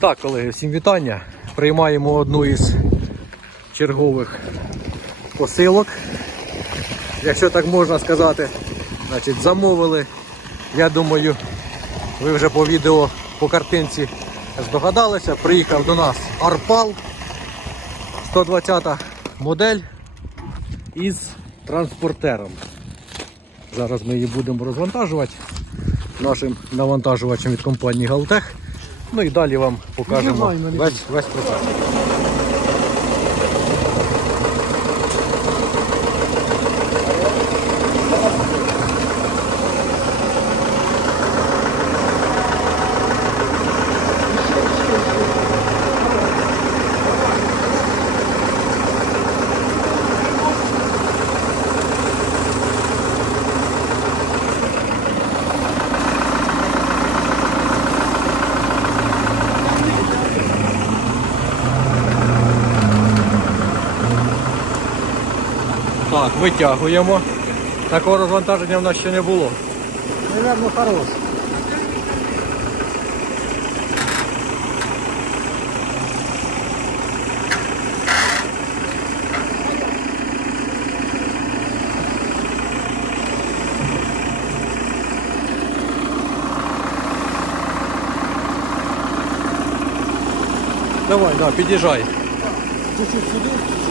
Так, колеги, всім вітання. Приймаємо одну із чергових посилок. Якщо так можна сказати, значить замовили. Я думаю, ви вже по відео, по картинці здогадалися. Приїхав до нас Арпал 120 модель із транспортером. Зараз ми її будемо розвантажувати нашим навантажувачем від компанії Галтех. Ну і далі вам покажемо весь, весь процес. Так, витягуємо. Такого розвантаження в нас ще не було. Наверное, хорош. Давай, да, під'їжджай. Чуть-чуть сюди.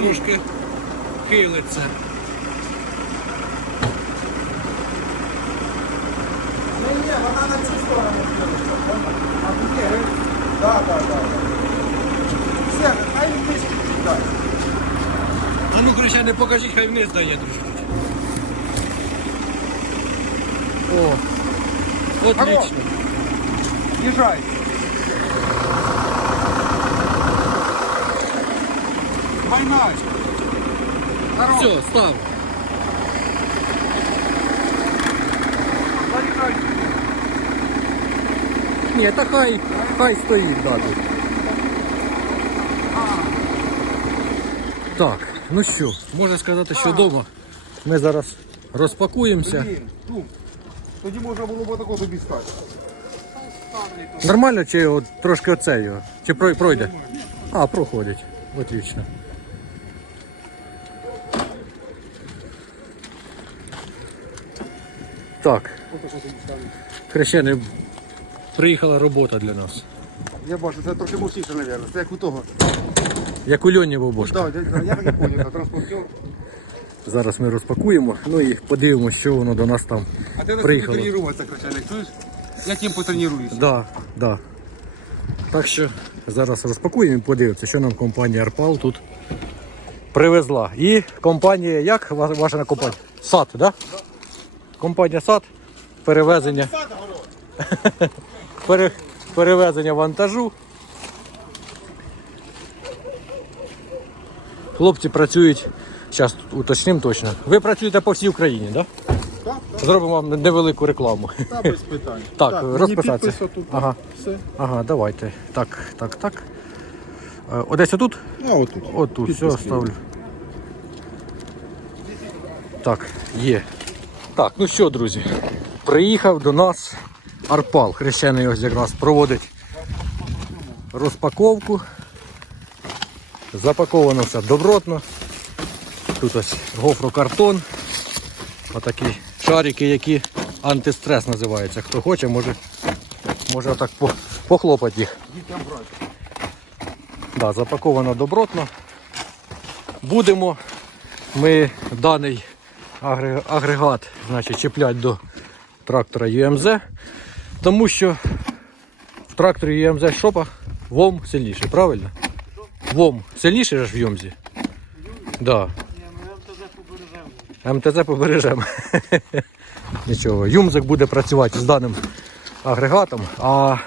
трошки хилиться. Ні, ні, вона на цю сторону хилиться. А тут є, геть. Да, да, да. Все, хай вниз кидає. А ну кричани, покажіть, хай вниз дає трошки. О, отлично. Їжджай. Поймай. Все, став. Ні, та хай, хай стоїть, да, тут. Так, ну що, можна сказати, що вдома. Ми зараз розпакуємося. Блін, ну, тоді можна було б такого стати. Нормально чи от, трошки оце його? Чи пройде? А, проходить. Отлично. Так, хрещений, приїхала робота для нас. Я бачу, це трохи мощніше, мабуть. Це як у того. Як у Льоні Бобошка. Так, я, я так і поняв, транспортер. Зараз ми розпакуємо, ну і подивимося, що воно до нас там А ти нас приїхало. тренуватися, кричальник, чуєш? Я тим потренуюся. Да, да. Так що зараз розпакуємо і подивимося, що нам компанія Арпал тут привезла. І компанія, як ва- ваша компанія? САД, так? Да? Компанія САД, перевезення. Пере, перевезення вантажу. Хлопці працюють, зараз уточнимо точно. Ви працюєте по всій Україні, так? Да? Так, Зробимо вам невелику рекламу. так, без питань. Так, мені розписатися. Ага. Все. Ага, давайте. Так, так, так. Е, О, десь отут? А отут. Отут, все, ставлю. Так, є. Так, ну що, друзі, приїхав до нас Арпал. Хрещений ось якраз проводить розпаковку. Запаковано все добротно. Тут ось гофрокартон. Отакі шарики, які антистрес називаються. Хто хоче, може, може отак похлопати їх. Да, запаковано добротно. Будемо ми даний агрегат значить, чіплять до трактора UMZ, тому що в тракторі UMZ шопа ВОМ сильніший, правильно? ВОМ сильніший ж в Юмзі? Да. МТЗ побережемо. Нічого. Юмзик буде працювати з даним агрегатом, а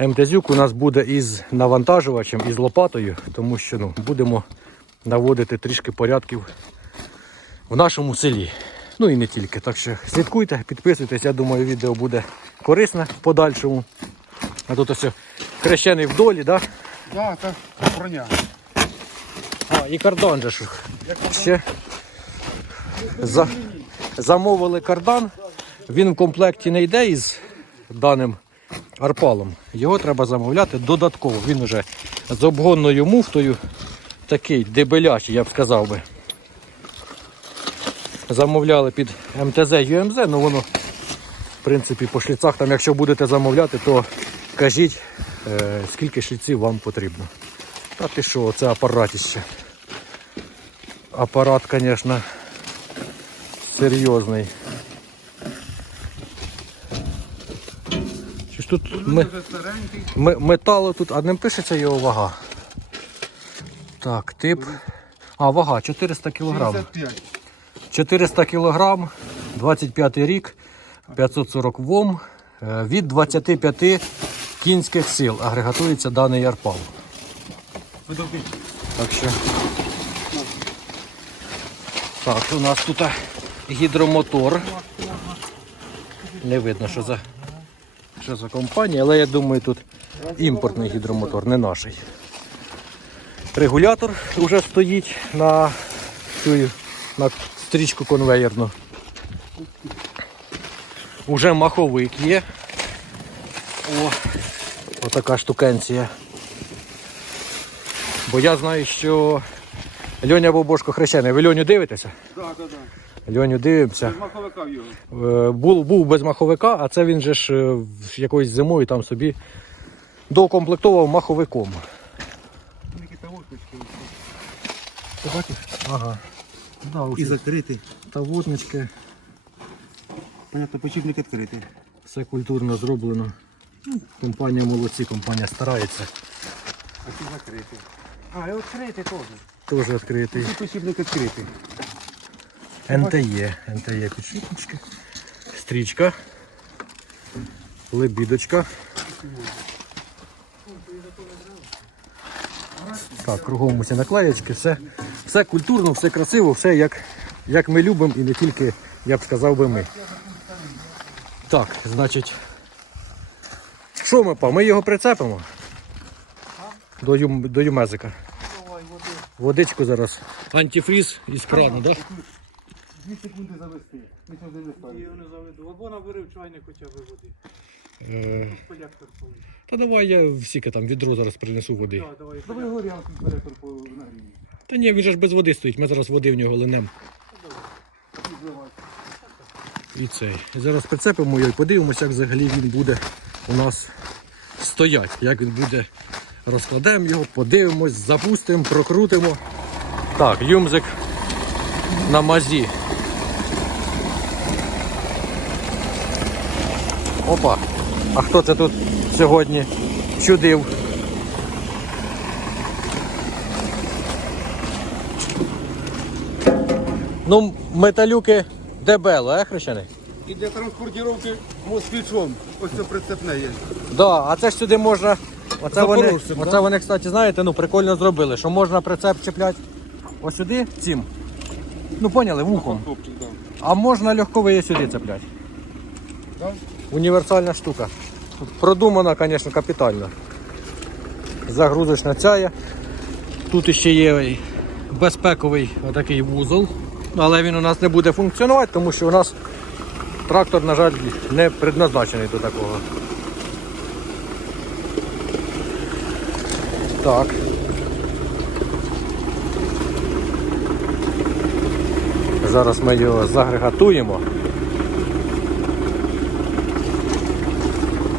МТЗюк у нас буде із навантажувачем, із лопатою, тому що ну, будемо наводити трішки порядків в нашому селі. Ну і не тільки. Так що слідкуйте, підписуйтесь. Я думаю, відео буде корисне в подальшому. А тут ось хрещений в долі, да? Да, так, броня. А, і кардан же ж. Ще за... замовили кардан. Він в комплекті не йде із даним арпалом. Його треба замовляти додатково. Він вже з обгонною муфтою, такий дебелячий, я б сказав би. Замовляли під МТЗ UMZ, ну воно, в принципі, по шліцах, там, якщо будете замовляти, то кажіть, е, скільки шліців вам потрібно. Та ти що, це апаратіще. Апарат, звісно, серйозний. Ж тут ми, ми, металу тут, а не пишеться його вага. Так, тип. А, вага 400 кг. 55. 400 кг, 25 рік, 540 вом, е, від 25 кінських сил агрегатується даний. Видовки. Так що. Так, у нас тут гідромотор. Не видно, що за, що за компанія, але я думаю, тут імпортний гідромотор, не наш. Регулятор вже стоїть на цю на стрічку конвейерну. Уже маховик є. О, отака штукенція. Бо я знаю, що Льоня Бобошко хрещений. Ви Льоню дивитеся? Так, так, так. Льоню дивимося. Маховика в його. Е, Був, був без маховика, а це він же ж е, якоюсь зимою там собі доукомплектував маховиком. Ти бачиш? Ага. Да, І закритий. та воднички, Понятно, почіпник відкритий. все культурно зроблено. Ну, Компанія молодці, компанія старається. А ці закритий. А, і відкритий теж. Теж відкритий. Ці почіпник відкритий. НТЕ, НТЕ підшипнички, стрічка, лебідочка. Так, кругом усі наклеєчки, все, все культурно, все красиво, все як, як ми любимо і не тільки, я б сказав би ми. Так, значить, що ми па? Ми його прицепимо до, юм, до юмезика. Водичку зараз. Антифріз із крану, так? Дві секунди завести. Нічого не заведу. Або набери в чайник хоча б води. Е, Та давай я всіки там відро зараз принесу води. Так, давай. Давай горілку перетор нагрію. Та ні, він же ж без води стоїть, ми зараз води в нього линем. І цей. Зараз прицепимо його і подивимося, як взагалі він буде у нас стоять. Як він буде. Розкладемо його, подивимось, запустимо, прокрутимо. Так, юмзик на мазі. Опа. А хто це тут сьогодні чудив? Ну, металюки дебело, е, хрещений? І для транспортировки москвичом. Ось це прицепне є. Да, а це ж сюди можна. Оце вони, Запорожцем, оце вони, кстати, знаєте, ну прикольно зробили, що можна прицеп чіпляти ось сюди цим. Ну поняли, вухом. Да. А можна легковий сюди цепляти. Да? Універсальна штука. Продумана, звісно, капітально. Загрузочна ця. Тут ще є безпековий отакий вузол. Але він у нас не буде функціонувати, тому що у нас трактор, на жаль, не предназначений до такого. Так. Зараз ми його загрегатуємо.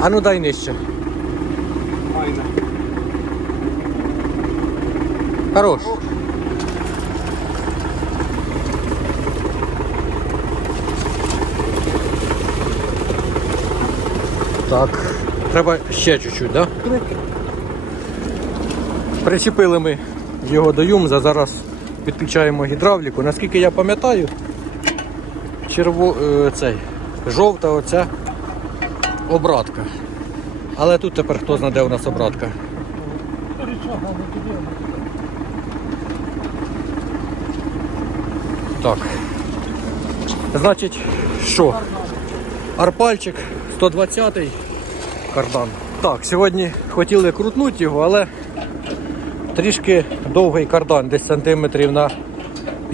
А ну дай нижче. Майна. Хорош. Так, треба ще чуть-чуть, так? Да? Причепили ми його до юмза, зараз підключаємо гідравліку. Наскільки я пам'ятаю, черво... е, цей, жовта оця обратка. Але тут тепер хто знає, де у нас обратка. Так. Значить, що? Арпальчик 120-й кардан. Так, сьогодні хотіли крутнути його, але трішки довгий кардан, десь сантиметрів на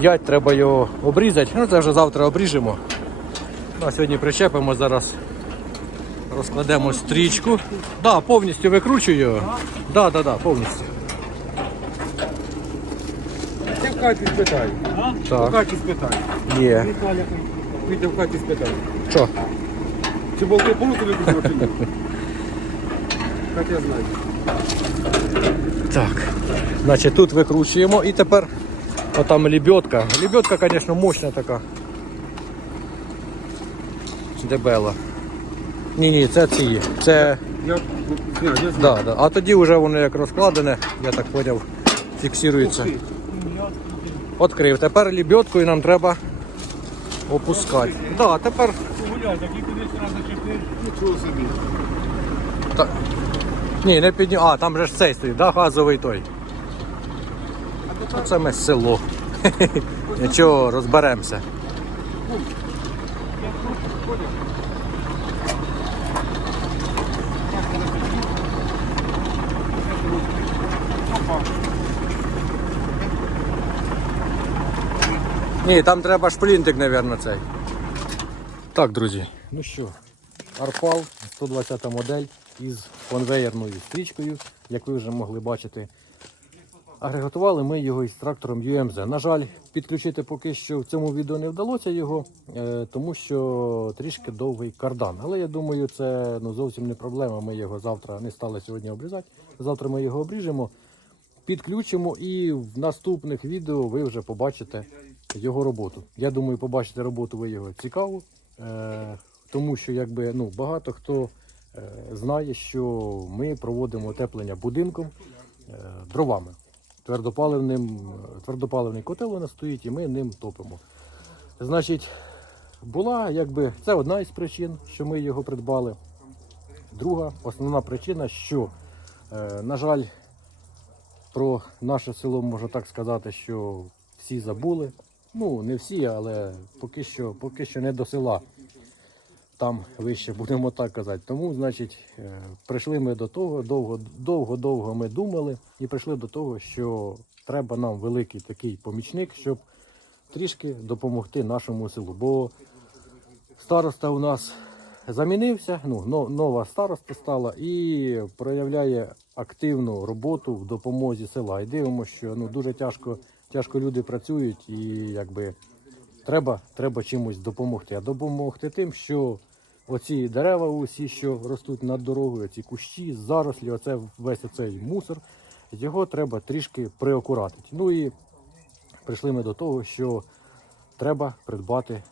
5 треба його обрізати. Ну це вже завтра обріжемо. Ну, А сьогодні причепимо зараз. Розкладемо стрічку. Да, повністю викручую його. Да, да, да, повністю. Ти в Каті спитай. В Так, Каті спитай. є. Вітя в Каті спитай. Що? Чи болти порусу викрутили, чи ні? Катя знає. Так. Значить, тут викручуємо і тепер отам лебедка. Лебедка, звісно, мощна така. Дебела. Ні, ні, це ці. Це. Я, ні, я. Да, да. А тоді вже воно як розкладене, я так поняв, фіксується. Відкрив. Тепер лебедкою нам треба опускати. Да, тепер. Гуляй, такий кудись раз зачепив. Нічого собі. Та... Ні, не підні. А, там же ж цей стоїть, да, газовий той. Оце ми село. Нічого, розберемося. Ні, там треба шплінтик, мабуть, цей. Так, друзі, ну що, Арпал 120 модель із конвеєрною стрічкою, як ви вже могли бачити. Агрегатували ми його із трактором UMZ. На жаль, підключити поки що в цьому відео не вдалося його, е, тому що трішки довгий кардан. Але я думаю, це ну, зовсім не проблема. Ми його завтра не стали сьогодні обрізати. Завтра ми його обріжемо, підключимо і в наступних відео ви вже побачите його роботу. Я думаю, побачите роботу ви його цікаву, тому що якби ну, багато хто е, знає, що ми проводимо утеплення будинком е, дровами. Твердопаливним, твердопаливний котел у нас стоїть, і ми ним топимо. Значить, була якби це одна із причин, що ми його придбали. Друга основна причина, що, е, на жаль, про наше село можу так сказати, що всі забули. Ну, не всі, але поки що, поки що не до села. Там вище, будемо так казати. Тому, значить, е, прийшли ми до того, довго, довго, довго ми думали і прийшли до того, що треба нам великий такий помічник, щоб трішки допомогти нашому селу. Бо староста у нас замінився, ну, нова староста стала і проявляє активну роботу в допомозі села. І дивимося, що ну, дуже тяжко, тяжко люди працюють і якби треба, треба чимось допомогти. А допомогти тим, що оці дерева, усі, що ростуть над дорогою, ці кущі, зарослі, оце весь цей мусор, його треба трішки приокуратити. Ну і прийшли ми до того, що треба придбати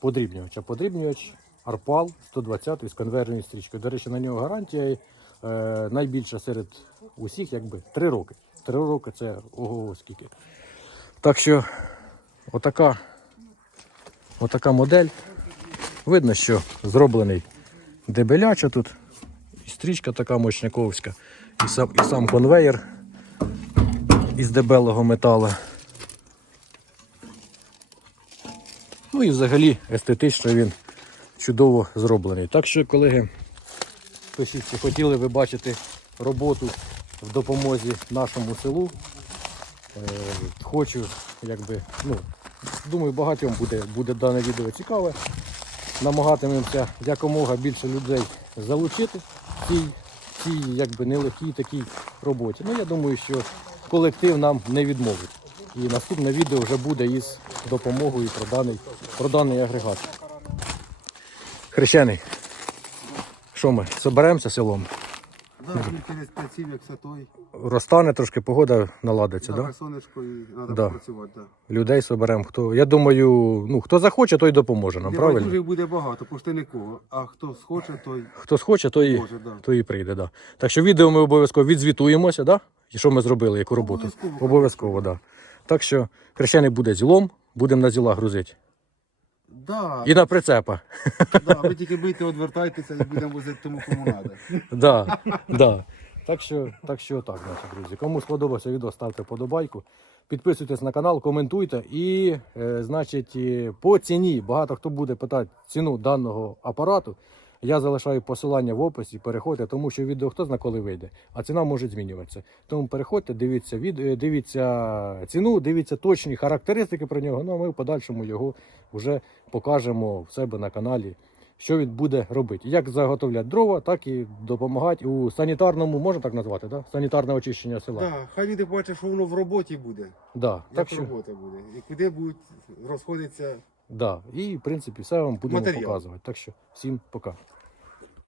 подрібнювач. А подрібнювач Арпал 120 з конвейерною стрічкою. До речі, на нього гарантія е, найбільша серед усіх, якби 3 роки. 3 роки це ого скільки. Так що отака, отака модель. Видно, що зроблений дебеляча тут. І стрічка така мощняковська. І сам, і сам конвейер із дебелого металу. Ну і взагалі естетично він чудово зроблений. Так що, колеги, пишіть, чи хотіли ви бачити роботу в допомозі нашому селу. Е, хочу, якби, ну, думаю, багатьом буде, буде дане відео цікаве. Намагатимемося якомога більше людей залучити в цій, цій якби, нелегкій такій роботі. Ну, я думаю, що колектив нам не відмовить. І наступне відео вже буде із допомогою про даний, про даний агрегат. Хрещений. Що ми, соберемося селом? Да, через 5 як все той. Розтане трошки, погода наладиться, Да, да? сонечко і треба Да. попрацювати. Да. Людей соберемо. Хто. Я думаю, ну хто захоче, той допоможе нам, правильно? Дуже буде багато, пошти нікого. А хто схоче, той Хто схоче, той, може, да. той і прийде. Да. Так що відео ми обов'язково відзвітуємося, да? І що ми зробили, яку роботу? Обов'язково, Обов'язково, так. Да. Так що хрещений буде зілом, будемо на зіла грузити. Да, І на прицепа. да, ви тільки бийте, відвертайтеся і будемо возити тому, кому треба. Да, да. Так що, так що так, наші друзі. Кому сподобався відео, ставте подобайку. Підписуйтесь на канал, коментуйте. І, е, значить, по ціні багато хто буде питати ціну даного апарату. Я залишаю посилання в описі, переходьте, тому що відео хто зна коли вийде, а ціна може змінюватися. Тому переходьте, дивіться від, е, дивіться ціну, дивіться точні характеристики про нього. Ну а ми в подальшому його вже покажемо в себе на каналі що він буде робити. Як заготовляти дрова, так і допомагати у санітарному, можна так назвати, да? санітарне очищення села. Да, хай люди бачать, що воно в роботі буде. Да. Як Так що, робота буде. І куди будуть розходитися да. І в принципі все вам будемо Матеріал. показувати. Так що всім пока.